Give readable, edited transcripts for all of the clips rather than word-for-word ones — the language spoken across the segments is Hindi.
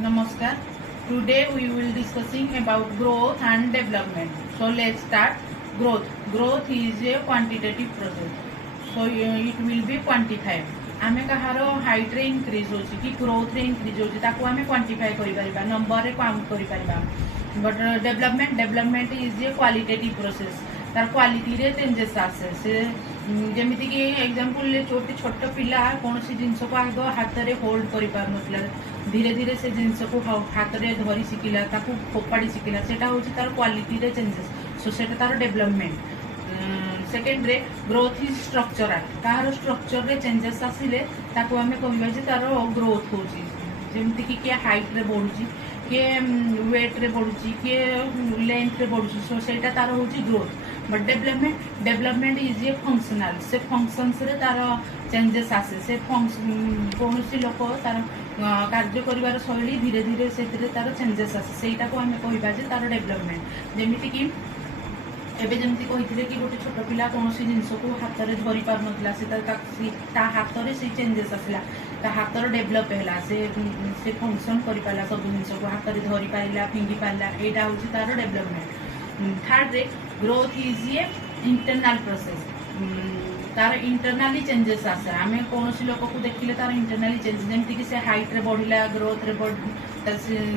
Namaskar. Today we will discussing about growth and development. So let's start. Growth. Growth is a quantitative process. So it will be quantified. आमे कहार हाइट रे इंक्रीज होची कि ग्रोथ रे इंक्रीज होची ताको आमे क्वांटिफाई करि परिबा नंबर रे काउंट करि परिबा but development is a qualitative process तार क्वालिटी रे चेंजेस आसे से जेमिति कि एग्जांपल ले छोट पिला कोनोसी जिंस को आगो हाथ रे होल्ड करि पार नथला धीरे धीरे से जिंस को हाथ रे धरि सिकिला ताको फोपाडी सिकिला सेटा होची तार क्वालिटी रे चेंजेस सो सेटा तार डेवलपमेंट सेकेंड रे ग्रोथ इज स्ट्रक्चरल तार स्ट्रक्चर रे चेंजेस आसिले ताको हमें कहबा जे तार ग्रोथ होची जेमति कि के हाइट रे बढ़ुची के वेट रे बढ़ुची के लेंथ रे बढ़ुची सो सेटा तार होची growth but development is A functional से फंक्शंस रे तार चेंजेस आसे से कोनोसी लोक तार कार्य करिवार शैली धीरे धीरे से तार चेंजेस आसे सेटा को हमें कहबा जे तार डेवलपमेंट जेमिति कि एबे जमती कहिथिले कि गोटे छोट पिला कोनोसी जिंस को हाथ रे धरि पार नथला से ता हाथ रे से चेंजेस आसला ता हाथ रे डेवलप हैला से फंक्शन करि पाला सब जिंस को हाथ रे धरि पाइला फिंगी पाइला एटा होची तार डेवलपमेंट थर्ड रे growth is a internal process तार इंटरनली चेंजेस आसे आमे कोनोसी लोक को देखिले तार इंटरनली चेंजेस जेमति कि से हाइट रे बढ़िला ग्रोथ रे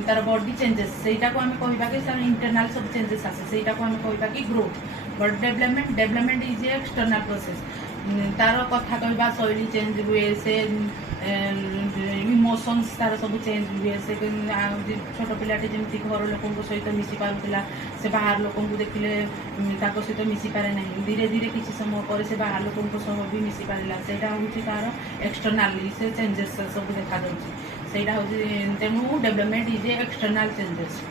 तार बॉडी चेंजेस सेटा को हमें कहबा कि तार इंटरनल सब चेंजेस आसे सेटा को हमें कहबा कि growth but development is A external process तार कथा कहबा शैली चेंज हुए से इमोशंस तार सब चेंज हुए से छोट पिलाटे जमती घर लोक सहित मिसी पारुला से बाहर लोक देखिले ताको सहित मिसी पारे नहीं धीरे धीरे किसी समय पर से बाहर लोक सह भी मिसी पारा से तार एक्सटर्नाली से चेंजेस सब देखा जाऊँगी से तेणु development is A external changes